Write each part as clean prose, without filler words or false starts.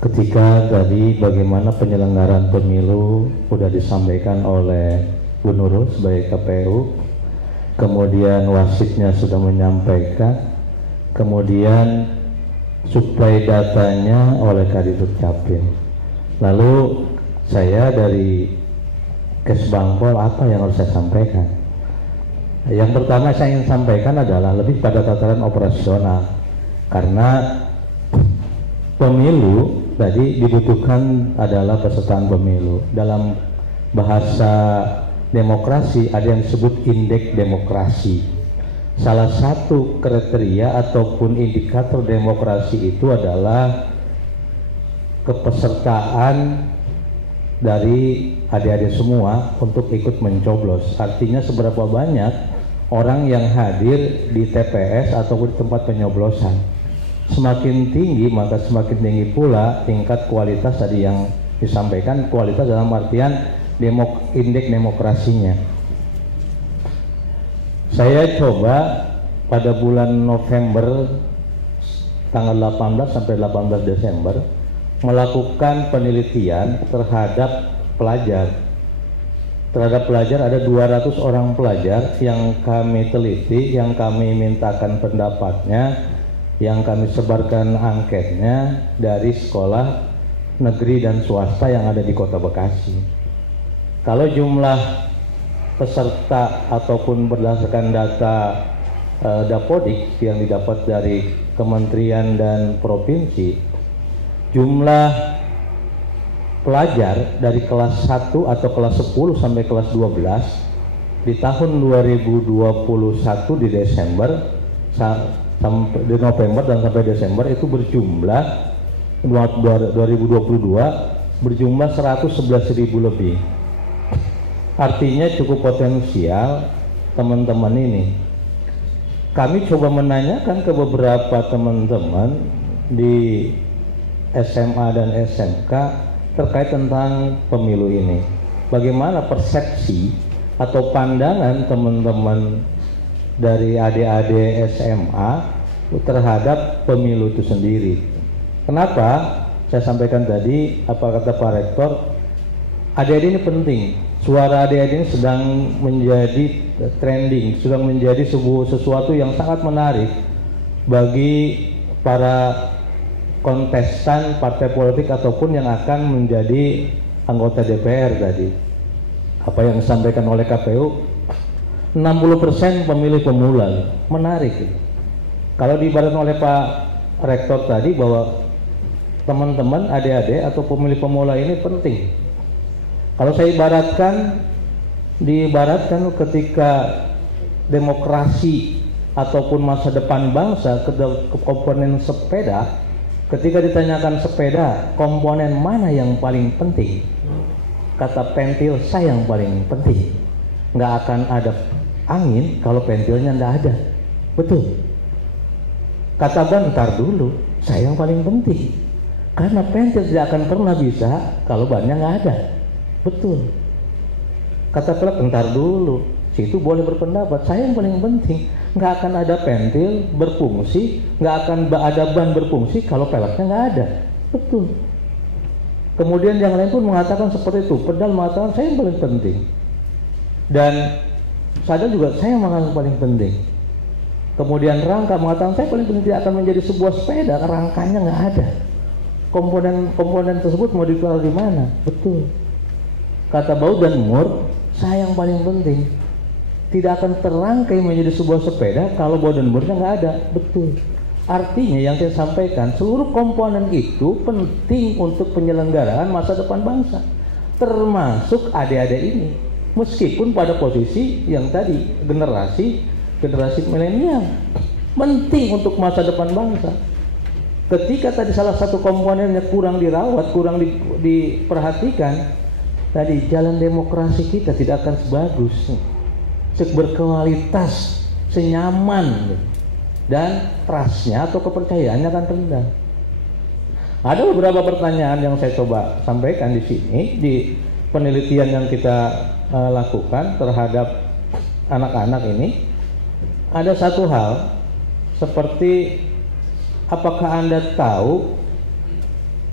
Ketika tadi bagaimana penyelenggaraan pemilu sudah disampaikan oleh Bu Nurul sebagai KPU, kemudian wasitnya sudah menyampaikan, kemudian suplai datanya oleh Kadifut Capil. Lalu saya dari Kesbangpol, apa yang harus saya sampaikan? Yang pertama saya ingin sampaikan adalah lebih pada tataran operasional, karena pemilu tadi dibutuhkan adalah pesertaan pemilu. Dalam bahasa demokrasi ada yang disebut indeks demokrasi. Salah satu kriteria ataupun indikator demokrasi itu adalah kepesertaan dari adik-adik semua untuk ikut mencoblos. Artinya seberapa banyak orang yang hadir di TPS ataupun di tempat penyoblosan. Semakin tinggi maka semakin tinggi pula tingkat kualitas tadi yang disampaikan, kualitas dalam artian indeks demokrasinya. Saya coba pada bulan November tanggal 18 sampai 18 Desember melakukan penelitian terhadap pelajar. Terhadap pelajar ada 200 orang pelajar yang kami teliti, yang kami mintakan pendapatnya, yang kami sebarkan angketnya dari sekolah negeri dan swasta yang ada di Kota Bekasi. Kalau jumlah peserta ataupun berdasarkan data Dapodik yang didapat dari kementerian dan provinsi, jumlah pelajar dari kelas 1 atau kelas 10 sampai kelas 12 di tahun 2021 di Desember sampai di November dan sampai Desember itu berjumlah 2022 berjumlah 111.000 lebih. Artinya cukup potensial teman-teman ini. Kami coba menanyakan ke beberapa teman-teman di SMA dan SMK terkait tentang pemilu ini. Bagaimana persepsi atau pandangan teman-teman dari adik-adik SMA terhadap pemilu itu sendiri. Kenapa? Saya sampaikan tadi, apa kata Pak Rektor, adik-adik ini penting. Suara adik-adik ini sedang menjadi trending, sedang menjadi sesuatu yang sangat menarik bagi para kontestan partai politik ataupun yang akan menjadi anggota DPR tadi. Apa yang disampaikan oleh KPU, 60% pemilih pemula, menarik. Kalau diibaratkan oleh Pak Rektor tadi bahwa teman-teman adik-adik atau pemilih pemula ini penting. Kalau saya diibaratkan ketika demokrasi ataupun masa depan bangsa ke komponen sepeda, ketika ditanyakan sepeda komponen mana yang paling penting, kata pentil saya yang paling penting. Nggak akan ada angin kalau pentilnya nggak ada, betul. Kata bentar dulu, saya yang paling penting, karena pentil tidak akan pernah bisa kalau bannya nggak ada, betul. Kata pelak, bentar dulu, situ boleh berpendapat, saya yang paling penting. Nggak akan ada pentil berfungsi, nggak akan ada ban berfungsi kalau pelaknya nggak ada, betul. Kemudian yang lain pun mengatakan seperti itu, pedal mengatakan saya yang paling penting, dan sadar juga saya yang paling penting. Kemudian rangka mengatakan saya paling penting, tidak akan menjadi sebuah sepeda rangkanya nggak ada. Komponen tersebut mau dikeluar di mana? Betul. Kata Bau dan Mur, saya yang paling penting, tidak akan terangkai menjadi sebuah sepeda kalau Bau dan Murnya nggak ada. Betul. Artinya yang saya sampaikan, seluruh komponen itu penting untuk penyelenggaraan masa depan bangsa, termasuk adik-adik ini. Meskipun pada posisi yang tadi generasi milenial penting untuk masa depan bangsa. Ketika tadi salah satu komponennya kurang dirawat, kurang diperhatikan, tadi jalan demokrasi kita tidak akan sebagus, berkualitas, senyaman, dan trustnya atau kepercayaannya akan rendah. Ada beberapa pertanyaan yang saya coba sampaikan di sini di penelitian yang kita lakukan terhadap anak-anak ini. Ada satu hal seperti, apakah Anda tahu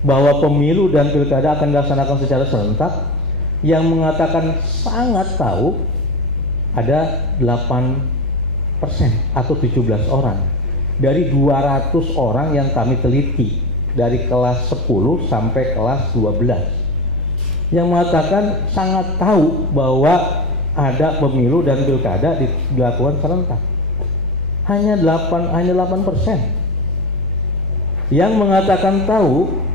bahwa pemilu dan pilkada akan dilaksanakan secara serentak, yang mengatakan sangat tahu ada 8% atau 17 orang dari 200 orang yang kami teliti dari kelas 10 sampai kelas 12 yang mengatakan sangat tahu bahwa ada pemilu dan pilkada dilakukan serentak. Hanya 8%. Yang mengatakan tahu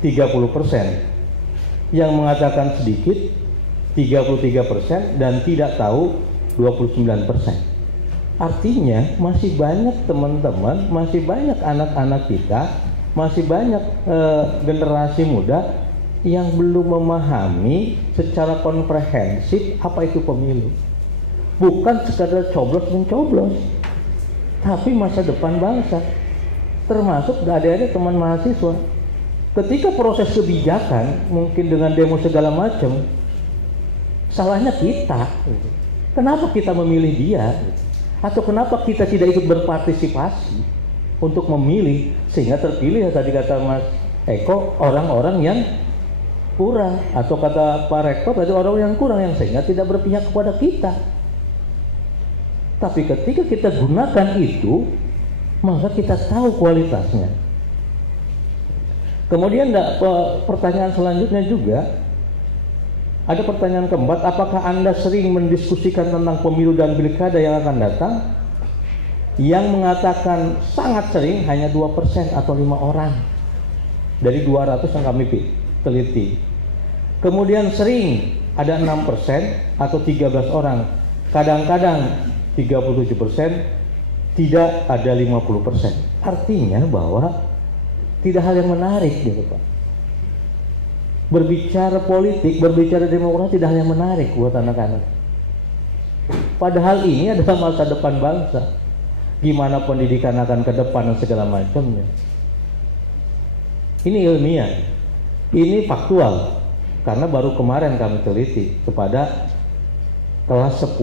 30%. Yang mengatakan sedikit 33% dan tidak tahu 29%. Artinya masih banyak teman-teman, masih banyak anak-anak kita, masih banyak generasi muda yang belum memahami secara komprehensif apa itu pemilu. Bukan sekadar coblos-mencoblos, tapi masa depan bangsa. Termasuk adik-adik teman mahasiswa. Ketika proses kebijakan, mungkin dengan demo segala macam, salahnya kita. Kenapa kita memilih dia? Atau kenapa kita tidak ikut berpartisipasi untuk memilih, sehingga terpilih tadi kata Mas Eko, orang-orang yang kurang, atau kata Pak Rektor tadi orang yang kurang, yang sehingga tidak berpihak kepada kita. Tapi ketika kita gunakan itu, maka kita tahu kualitasnya. Kemudian pertanyaan selanjutnya juga, ada pertanyaan keempat, apakah Anda sering mendiskusikan tentang pemilu dan pilkada yang akan datang? Yang mengatakan sangat sering hanya 2% atau 5 orang dari 200 yang kami teliti. Kemudian sering ada 6% atau 13 orang. Kadang-kadang 37%, tidak ada 50%. Artinya bahwa tidak hal yang menarik gitu Pak. Berbicara politik, berbicara demokrasi tidak hal yang menarik buat anak-anak. Padahal ini adalah masa depan bangsa. Gimana pendidikan akan ke depan dan segala macamnya. Ini ilmiah, ini faktual. Karena baru kemarin kami teliti kepada kelas 10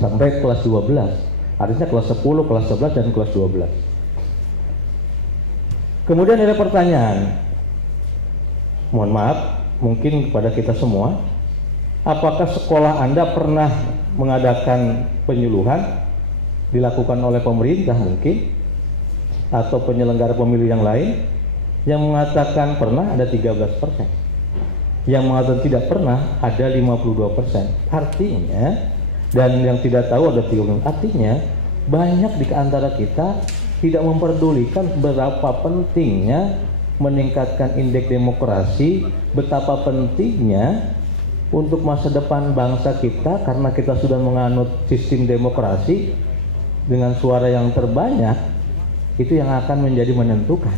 sampai kelas 12. Artinya kelas 10, kelas 11 dan kelas 12. Kemudian ada pertanyaan, mohon maaf, mungkin kepada kita semua, apakah sekolah Anda pernah mengadakan penyuluhan dilakukan oleh pemerintah mungkin, atau penyelenggara pemilu yang lain? Yang mengatakan pernah ada 13%, yang mengatakan tidak pernah ada 52%. Artinya, dan yang tidak tahu ada 30%. Artinya banyak di antara kita tidak memperdulikan berapa pentingnya meningkatkan indeks demokrasi, betapa pentingnya untuk masa depan bangsa kita, karena kita sudah menganut sistem demokrasi dengan suara yang terbanyak, itu yang akan menjadi menentukan.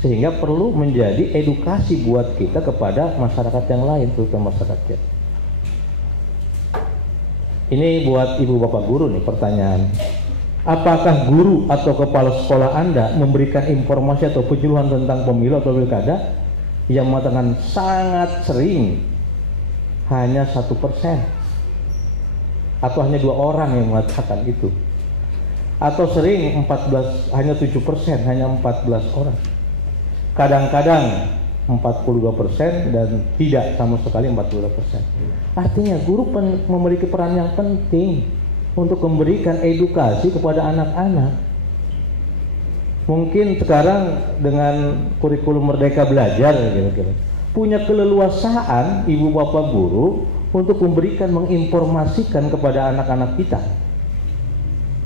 Sehingga perlu menjadi edukasi buat kita kepada masyarakat yang lain, terutama masyarakat kita. Ini buat ibu bapak guru nih pertanyaan. Apakah guru atau kepala sekolah Anda memberikan informasi atau penyuluhan tentang pemilu atau pilkada? Yang mengatakan sangat sering hanya 1%, atau hanya 2 orang yang mengatakan itu, atau sering 14, hanya 7%, hanya 14 orang. Kadang-kadang 42% dan tidak sama sekali 42%. Artinya guru memiliki peran yang penting untuk memberikan edukasi kepada anak-anak. Mungkin sekarang dengan kurikulum Merdeka Belajar kira-kira punya keleluasaan ibu bapak guru untuk memberikan, menginformasikan kepada anak-anak kita.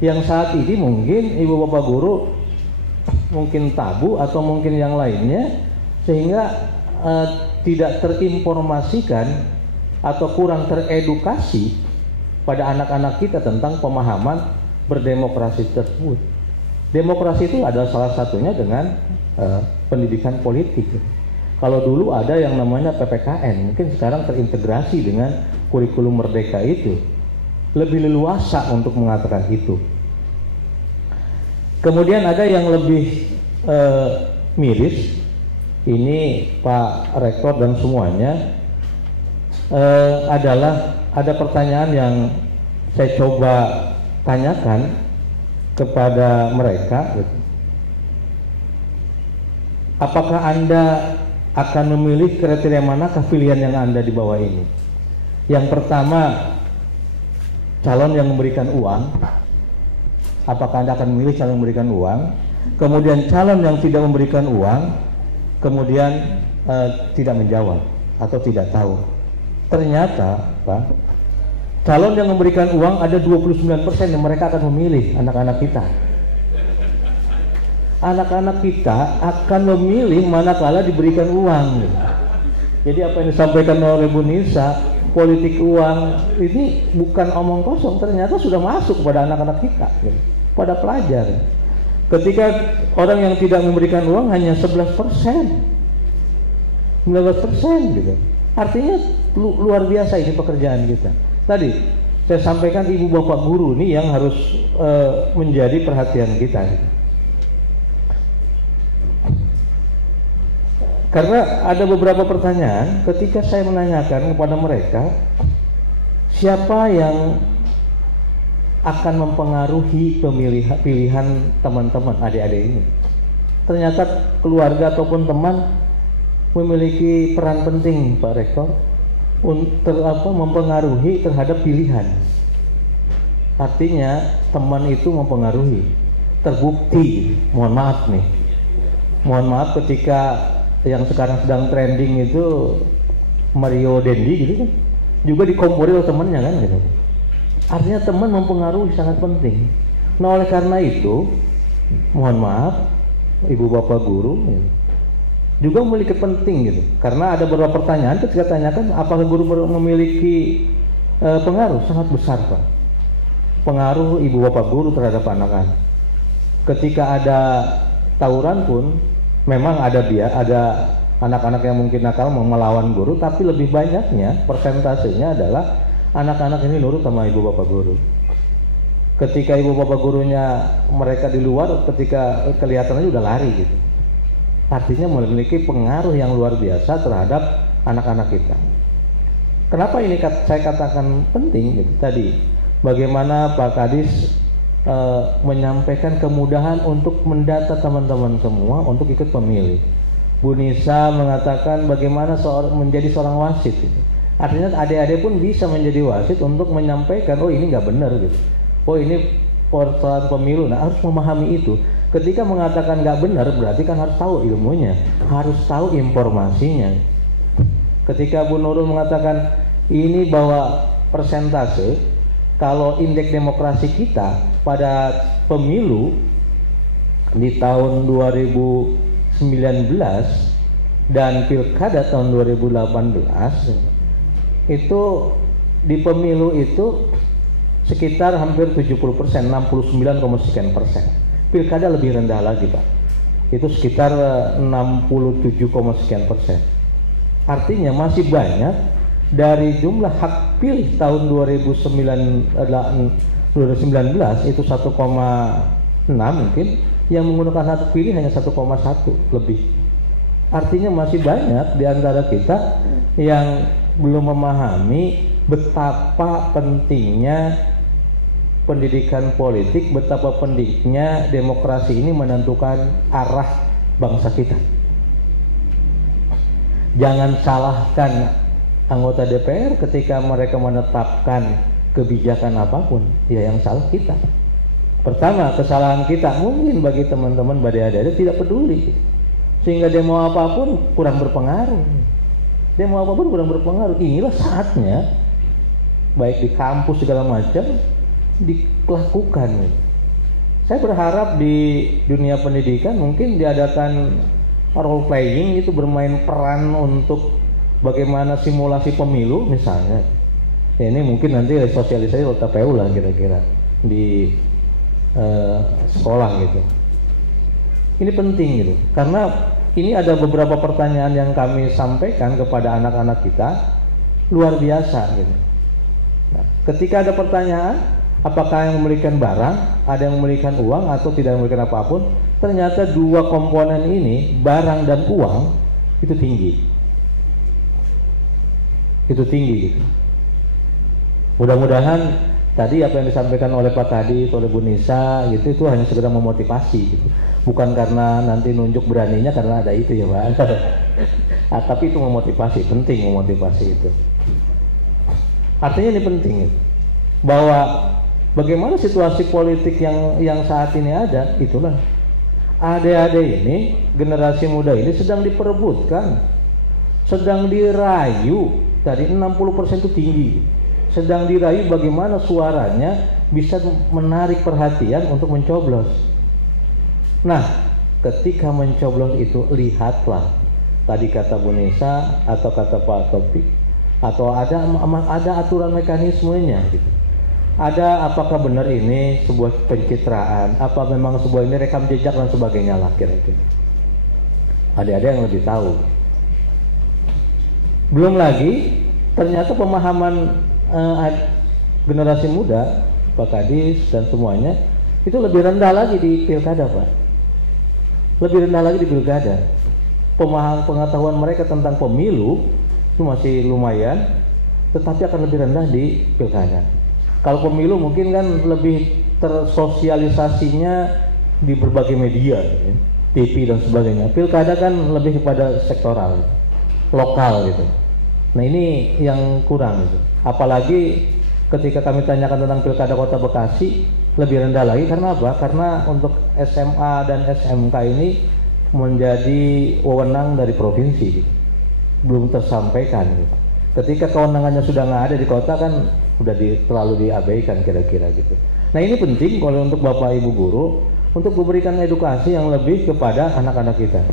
Yang saat ini mungkin ibu bapak guru mungkin tabu atau mungkin yang lainnya, sehingga tidak terinformasikan atau kurang teredukasi pada anak-anak kita tentang pemahaman berdemokrasi tersebut. Demokrasi itu adalah salah satunya dengan pendidikan politik. Kalau dulu ada yang namanya PPKN, mungkin sekarang terintegrasi dengan kurikulum Merdeka itu, lebih leluasa untuk mengatakan itu. Kemudian ada yang lebih miris, ini Pak Rektor dan semuanya, adalah ada pertanyaan yang saya coba tanyakan kepada mereka. Apakah Anda akan memilih kriteria manakah pilihan yang Anda di bawah ini? Yang pertama, calon yang memberikan uang. Apakah Anda akan memilih calon yang memberikan uang? Kemudian calon yang tidak memberikan uang, kemudian tidak menjawab atau tidak tahu. Ternyata, Pak, calon yang memberikan uang ada 29% yang mereka akan memilih anak-anak kita. Anak-anak kita akan memilih manakala diberikan uang. Jadi apa yang disampaikan oleh Bu Nisa, politik uang ini bukan omong kosong, ternyata sudah masuk kepada anak-anak kita, pada pelajar. Ketika orang yang tidak memberikan uang hanya 11%, 19% gitu. Artinya luar biasa ini pekerjaan kita. Tadi saya sampaikan ibu bapak guru ini yang harus menjadi perhatian kita. Karena ada beberapa pertanyaan ketika saya menanyakan kepada mereka, siapa yang akan mempengaruhi pilihan teman-teman adik-adik ini. Ternyata keluarga ataupun teman memiliki peran penting, Pak Rektor, untuk mempengaruhi terhadap pilihan. Artinya teman itu mempengaruhi. Terbukti, mohon maaf ketika yang sekarang sedang trending itu Mario Dendi gitu kan, juga dikompori oleh temannya kan gitu. Artinya teman mempengaruhi, sangat penting. Nah oleh karena itu, mohon maaf ibu bapak guru juga memiliki penting gitu. Karena ada beberapa pertanyaan ketika tanyakan apakah guru memiliki pengaruh, sangat besar Pak. Pengaruh ibu bapak guru terhadap anak-anak. Ketika ada tawuran pun memang ada anak-anak yang mungkin nakal mau melawan guru, tapi lebih banyaknya persentasenya adalah anak-anak ini nurut sama ibu bapak guru. Ketika ibu bapak gurunya mereka di luar, ketika kelihatannya udah lari gitu. Artinya memiliki pengaruh yang luar biasa terhadap anak-anak kita. Kenapa ini saya katakan penting gitu? Tadi bagaimana Pak Kadis menyampaikan kemudahan untuk mendata teman-teman semua untuk ikut pemilih. Bu Nisa mengatakan bagaimana menjadi seorang wasit gitu. Artinya adik-adik pun bisa menjadi wasit untuk menyampaikan, oh ini nggak benar gitu, oh ini persoalan pemilu. Nah harus memahami itu. Ketika mengatakan nggak benar berarti kan harus tahu ilmunya, harus tahu informasinya. Ketika Bu Nurul mengatakan ini bahwa persentase, kalau indeks demokrasi kita pada pemilu di tahun 2019 dan pilkada tahun 2018 itu di pemilu itu sekitar hampir 70%, 69,sekian%. Pilkada lebih rendah lagi Pak, itu sekitar 67,sekian%. Artinya masih banyak dari jumlah hak pilih tahun 2019 itu 1,6 mungkin, yang menggunakan hak pilih hanya 1,1 lebih. Artinya masih banyak di antara kita yang belum memahami betapa pentingnya pendidikan politik, betapa pentingnya demokrasi ini menentukan arah bangsa kita. Jangan salahkan anggota DPR ketika mereka menetapkan kebijakan apapun, ya yang salah kita. Pertama, kesalahan kita mungkin bagi teman-teman adik-adik tidak peduli, sehingga demo apapun kurang berpengaruh. Demo apapun kurang berpengaruh. Inilah saatnya, baik di kampus segala macam dilakukan. Saya berharap di dunia pendidikan mungkin diadakan role playing, itu bermain peran untuk bagaimana simulasi pemilu misalnya. Ya, ini mungkin nanti sosialisasi oleh KPU lah kira-kira di sekolah gitu. Ini penting gitu, karena ini ada beberapa pertanyaan yang kami sampaikan kepada anak-anak kita luar biasa gitu. Nah, ketika ada pertanyaan, apakah yang memberikan barang, ada yang memberikan uang atau tidak memberikan apapun, ternyata dua komponen ini, barang dan uang, itu tinggi. Itu tinggi gitu. Mudah-mudahan Tadi apa yang disampaikan oleh Pak Kadis, oleh Bu Nisa, gitu, itu hanya sekedar memotivasi, gitu. Bukan karena nanti nunjuk beraninya, karena ada itu ya Pak. Tapi itu memotivasi, penting memotivasi itu. Artinya ini penting, gitu. Bahwa bagaimana situasi politik yang saat ini ada, itulah. Adik-adik ini, generasi muda ini sedang diperebutkan, sedang dirayu, tadi 60% itu tinggi. Sedang dirayu bagaimana suaranya bisa menarik perhatian untuk mencoblos. Nah, ketika mencoblos itu lihatlah, tadi kata Bu Nisa atau kata Pak Taufik, atau ada aturan mekanismenya gitu. Ada apakah benar ini sebuah pencitraan, apa memang sebuah ini rekam jejak dan sebagainya lah kira-kira. Ada yang lebih tahu. Belum lagi ternyata pemahaman generasi muda, Pak Kadis dan semuanya itu lebih rendah lagi di pilkada, Pak. Lebih rendah lagi di pilkada. Pemahaman pengetahuan mereka tentang pemilu itu masih lumayan, tetapi akan lebih rendah di pilkada. Kalau pemilu mungkin kan lebih tersosialisasinya di berbagai media, ya, TV dan sebagainya. Pilkada kan lebih kepada sektoral, lokal gitu. Nah ini yang kurang gitu. Apalagi ketika kami tanyakan tentang pilkada Kota Bekasi lebih rendah lagi, karena apa? Karena untuk SMA dan SMK ini menjadi wewenang dari provinsi, gitu. Belum tersampaikan gitu. Ketika kewenangannya sudah nggak ada di kota kan sudah terlalu diabaikan kira-kira gitu. Nah ini penting kalau untuk Bapak Ibu guru untuk memberikan edukasi yang lebih kepada anak-anak kita.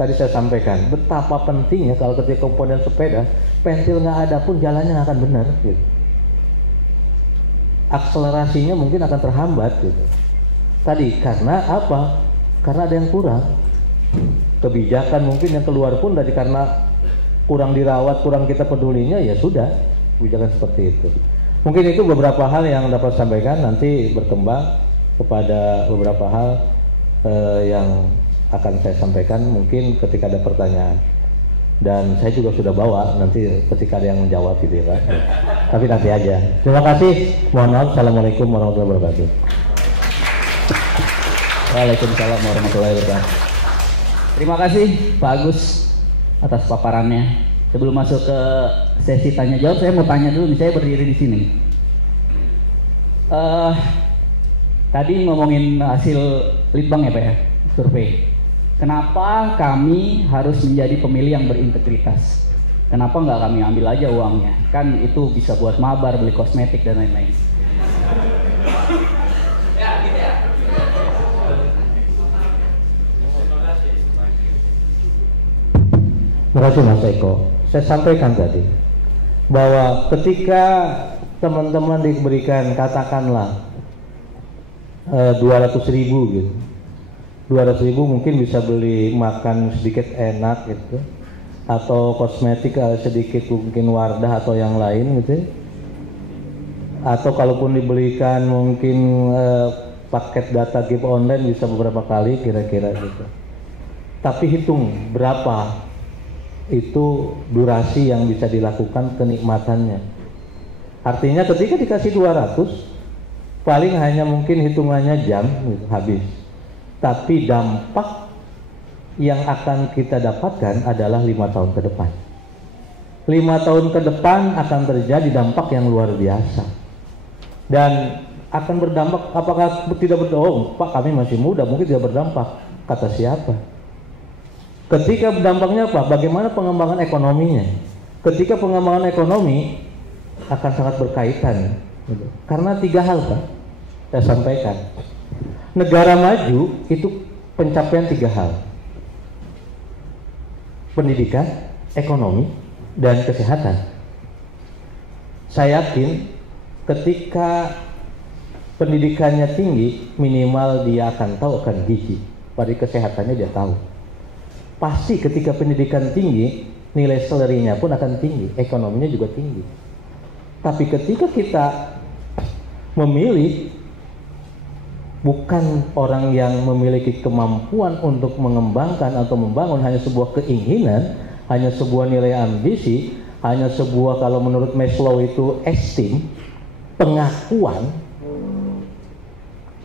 Tadi saya sampaikan betapa pentingnya kalau ketika komponen sepeda pentil nggak ada pun jalannya akan benar gitu. Akselerasinya mungkin akan terhambat gitu. Tadi karena apa? Karena ada yang kurang. Kebijakan mungkin yang keluar pun dari karena kurang dirawat, kurang kita pedulinya, ya sudah kebijakan seperti itu. Mungkin itu beberapa hal yang dapat saya sampaikan, nanti berkembang kepada beberapa hal yang akan saya sampaikan mungkin ketika ada pertanyaan. Dan saya juga sudah bawa nanti ketika ada yang menjawab gitu ya Pak. Tapi nanti aja. Terima kasih. Mohon maaf. Assalamualaikum warahmatullahi wabarakatuh. Waalaikumsalam warahmatullahi wabarakatuh. Terima kasih Pak Agus atas paparannya. Sebelum masuk ke sesi tanya jawab, saya mau tanya dulu nih, saya berdiri di sini. Tadi ngomongin hasil litbang ya Pak ya, survei. Kenapa kami harus menjadi pemilih yang berintegritas? Kenapa nggak kami ambil aja uangnya? Kan itu bisa buat mabar, beli kosmetik dan lain-lain. Terima kasih Mas Eko. Saya sampaikan tadi bahwa ketika teman-teman diberikan katakanlah 200.000 gitu, 200.000 mungkin bisa beli makan sedikit enak gitu, atau kosmetik sedikit mungkin Wardah atau yang lain gitu, atau kalaupun dibelikan mungkin paket data gift online bisa beberapa kali kira-kira gitu. Tapi hitung berapa itu durasi yang bisa dilakukan kenikmatannya. Artinya ketika dikasih 200 paling hanya mungkin hitungannya jam gitu, habis. Tapi dampak yang akan kita dapatkan adalah 5 tahun ke depan. 5 tahun ke depan akan terjadi dampak yang luar biasa. Dan akan berdampak, apakah tidak berdampak? Oh, Pak kami masih muda, mungkin tidak berdampak. Kata siapa? Ketika berdampaknya apa? Bagaimana pengembangan ekonominya? Ketika pengembangan ekonomi akan sangat berkaitan. Karena 3 hal Pak, saya sampaikan. Negara maju itu pencapaian 3 hal. Pendidikan, ekonomi, dan kesehatan. Saya yakin ketika pendidikannya tinggi, minimal dia akan tahu akan gizi. Pada kesehatannya dia tahu. Pasti ketika pendidikan tinggi, nilai salary-nya pun akan tinggi, ekonominya juga tinggi. Tapi ketika kita memilih bukan orang yang memiliki kemampuan untuk mengembangkan atau membangun, hanya sebuah keinginan, hanya sebuah nilai ambisi, hanya sebuah, kalau menurut Maslow itu esteem, pengakuan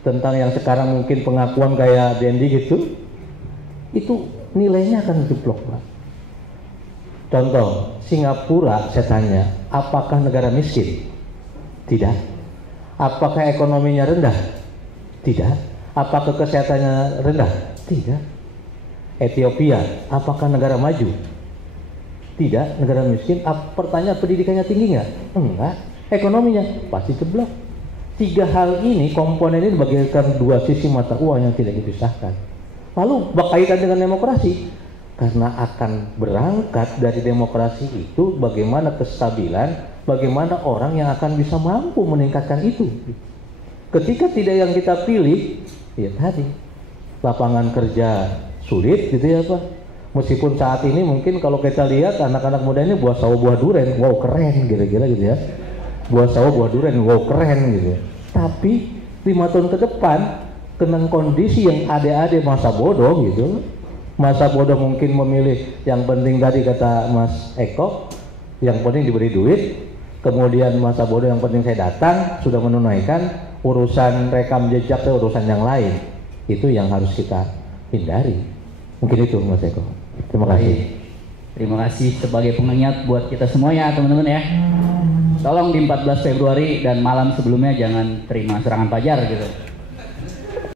tentang yang sekarang mungkin pengakuan kayak Dendi gitu, itu nilainya akan jeblok, Pak. Contoh, Singapura, saya tanya, apakah negara miskin? Tidak. Apakah ekonominya rendah? Tidak. Apakah kesehatannya rendah? Tidak. Ethiopia, apakah negara maju? Tidak. Negara miskin. Pertanyaan, pendidikannya tinggi nggak? Enggak. Ekonominya pasti jeblok. Tiga hal ini, komponen ini bagaikan dua sisi mata uang yang tidak dipisahkan. Lalu berkaitan dengan demokrasi, karena akan berangkat dari demokrasi itu bagaimana kestabilan, bagaimana orang yang akan bisa mampu meningkatkan itu. Ketika tidak yang kita pilih, ya tadi lapangan kerja sulit gitu ya Pak. Meskipun saat ini mungkin kalau kita lihat anak-anak muda ini buah sawo buah duren, wow keren kira-kira gitu ya. Buah sawo buah duren, wow keren gitu. Tapi 5 tahun ke depan dengan kondisi yang adik-adik masa bodoh gitu, masa bodoh mungkin memilih yang penting tadi kata Mas Eko, yang penting diberi duit, kemudian masa bodoh yang penting saya datang, sudah menunaikan, urusan rekam jejak itu urusan yang lain. Itu yang harus kita hindari. Mungkin itu Mas Eko. Terima kasih. Terima kasih sebagai pengingat buat kita semua ya teman-teman ya. Tolong di 14 Februari dan malam sebelumnya jangan terima serangan fajar gitu.